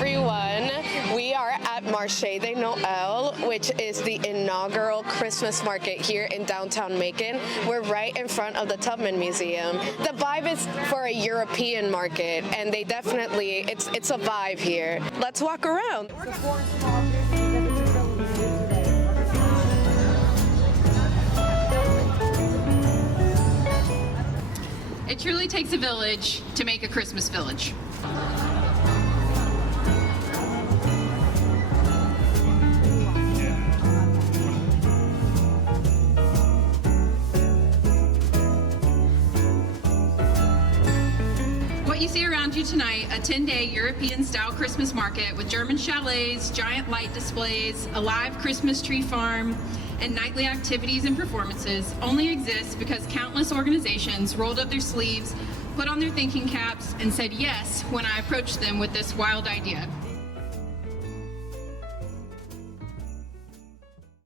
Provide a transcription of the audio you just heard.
everyone. We are at Marché de Noel, which is the inaugural Christmas market here in downtown Macon. We're right in front of the Tubman Museum. The vibe is for a European market, and they definitely, it's a vibe here. Let's walk around. It truly takes a village to make a Christmas village. What you see around you tonight, a 10-day European-style Christmas market with German chalets, giant light displays, a live Christmas tree farm, and nightly activities and performances only exists because countless organizations rolled up their sleeves, put on their thinking caps, and said yes when I approached them with this wild idea.